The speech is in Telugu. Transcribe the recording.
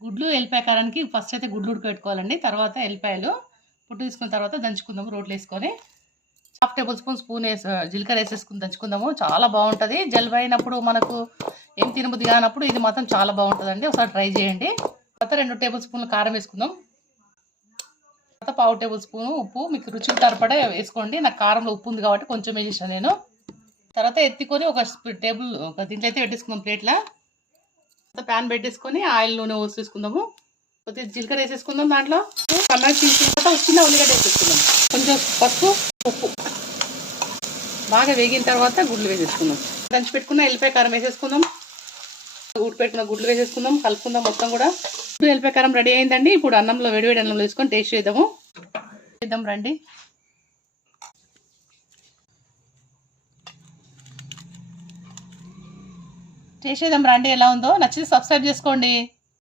గుడ్లు ఎల్లిపాయ కారానికి ఫస్ట్ అయితే గుడ్లు ఉడకబెట్టుకోవాలండి. తర్వాత ఎల్లిపాయలు పొట్టు తీసుకున్న తర్వాత దంచుకుందాము రోట్లో వేసుకొని. 1/2 టేబుల్ స్పూన్ జీలకర్ర వేసేసుకుని దంచుకుందాము. చాలా బాగుంటుంది. జలుబు అయినప్పుడు మనకు ఏం తినబుద్ధి కానప్పుడు ఇది మాత్రం చాలా బాగుంటుందండి. ఒకసారి ట్రై చేయండి. తర్వాత 2 టేబుల్ స్పూన్లు కారం వేసుకుందాం. తర్వాత 1/2 టేబుల్ స్పూన్ ఉప్పు మీకు రుచికి సరిపడా వేసుకోండి. నాకు కారంలో ఉప్పు ఉంది కాబట్టి కొంచెం వేసేసాను నేను. తర్వాత ఎత్తుకొని ఒక దీంట్లో అయితే పెట్టేసుకుందాం ప్లేట్లో. ప్యాన్ పెట్టేసుకొని ఆయిల్ నూనె పోసేసుకుందాము. కొద్దిగా జీలకర్ర వేసేసుకుందాం. దాంట్లో టమాటా తీసుకున్న తర్వాత చిన్న ఉల్లిగడ్డ వేసేసుకుందాం. కొంచెం పసుపు, ఉప్పు బాగా వేగిన తర్వాత గుడ్లు వేసేసుకుందాం. దంచి పెట్టుకున్న ఎల్లిపాయ కారం వేసేసుకుందాం. పెట్టుకున్న గుడ్లు వేసేసుకుందాం. కలుపుకుందాం మొత్తం కూడా. ఎల్లిపాయ కారం రెడీ అయిందండి. ఇప్పుడు అన్నంలో వేడివేడి అన్నంలో వేసుకొని టేస్ట్ చేద్దాం రండి. టేస్ట్ చేద్దాం రండి ఎలా ఉందో. నచ్చితే సబ్స్క్రైబ్ చేసుకోండి.